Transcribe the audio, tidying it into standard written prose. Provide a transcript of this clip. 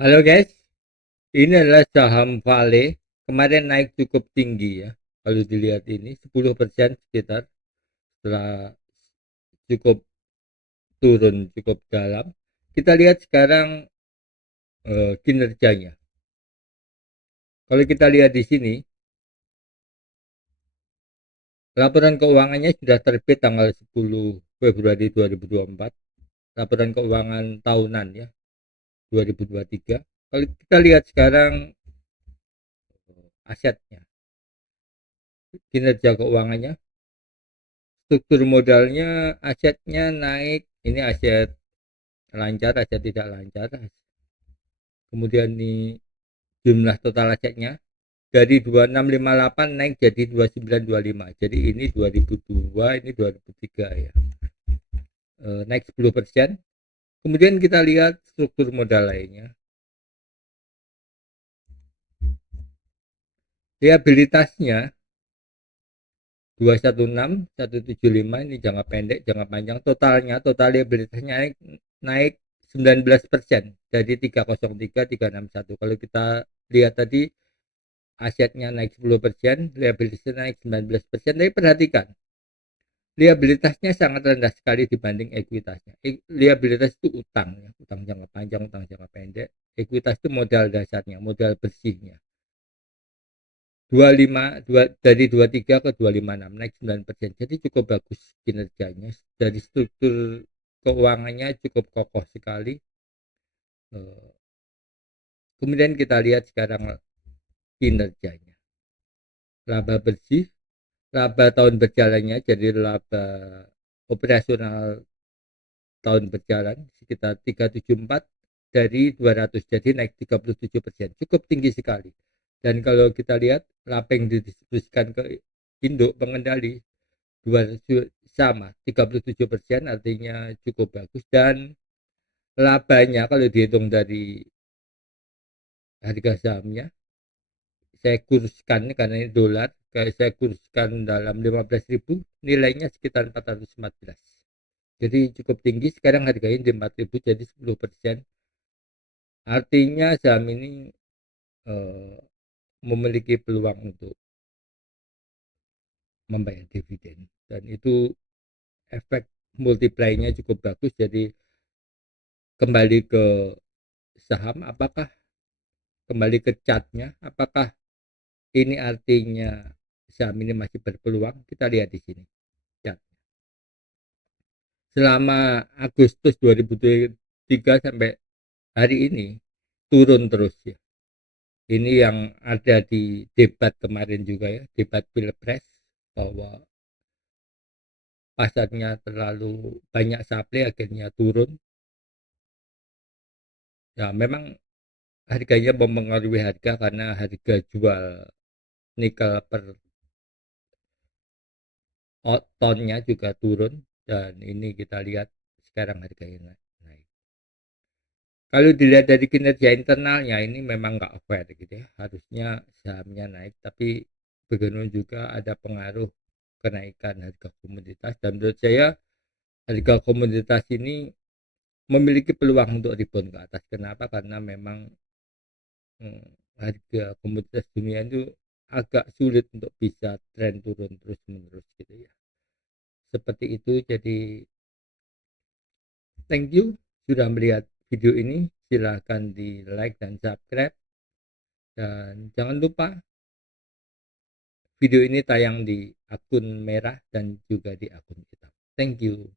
Halo guys, ini adalah saham Vale. Kemarin naik cukup tinggi ya. Kalau dilihat ini 10% sekitar setelah cukup turun cukup dalam. Kita lihat sekarang kinerjanya. Kalau kita lihat di sini, laporan keuangannya sudah terbit tanggal 10 Februari 2024. Laporan keuangan tahunan ya 2023. Kalau kita lihat sekarang asetnya, kinerja keuangannya, struktur modalnya, asetnya naik. Ini aset lancar, aset tidak lancar. Kemudian ini jumlah total asetnya dari 2658 naik jadi 2925. Jadi ini 2002, ini 2003 ya. Naik 10%. Kemudian kita lihat struktur modal lainnya. Liabilitasnya 216, 175 ini jangka pendek, jangka panjang. Total liabilitasnya naik 19% dari 303 361. Kalau kita lihat tadi asetnya naik 10%, liabilitasnya naik 19%. Tapi perhatikan, liabilitasnya sangat rendah sekali dibanding ekuitasnya. Liabilitas itu utang, ya. Utang jangka panjang, utang jangka pendek. Ekuitas itu modal dasarnya, modal bersihnya. 25, dari 23 ke 256 naik 9%. Jadi cukup bagus kinerjanya. Dari struktur keuangannya cukup kokoh sekali. Kemudian kita lihat sekarang kinerjanya. Laba bersih, laba tahun berjalannya, jadi laba operasional tahun berjalan sekitar 374 dari 200, jadi naik 37%, cukup tinggi sekali. Dan kalau kita lihat laba yang didistribusikan ke induk pengendali 200 sama 37%, artinya cukup bagus. Dan labanya kalau dihitung dari harga sahamnya, saya kurskan karena ini dolar, kayak saya kurskan dalam 15.000, nilainya sekitar 414. Jadi cukup tinggi, sekarang harganya di 4.000, jadi 10%. Artinya saham ini eh, memiliki peluang untuk membayar dividen, dan itu efek multiplier-nya cukup bagus. Jadi kembali ke saham, apakah kembali ke chartnya, apakah ini artinya saham ini masih berpeluang? Kita lihat di sini chart. Selama Agustus 2023 sampai hari ini turun terus ya. Ini yang ada di debat kemarin juga ya, debat pilpres, bahwa pasarnya terlalu banyak supply akhirnya turun. Ya memang harganya mempengaruhi harga karena harga jual nikel per tonnya juga turun, dan ini kita lihat sekarang harganya naik. Kalau dilihat dari kinerja internalnya ini memang nggak fair gitu ya. Harusnya sahamnya naik, tapi begitu juga ada pengaruh kenaikan harga komoditas, dan menurut saya harga komoditas ini memiliki peluang untuk rebound ke atas. Kenapa? Karena memang harga komoditas dunia itu agak sulit untuk bisa tren turun terus menerus gitu ya. Seperti itu. Jadi thank you sudah melihat video ini. Silahkan di like dan subscribe, dan jangan lupa video ini tayang di akun merah dan juga di akun hitam. Thank you.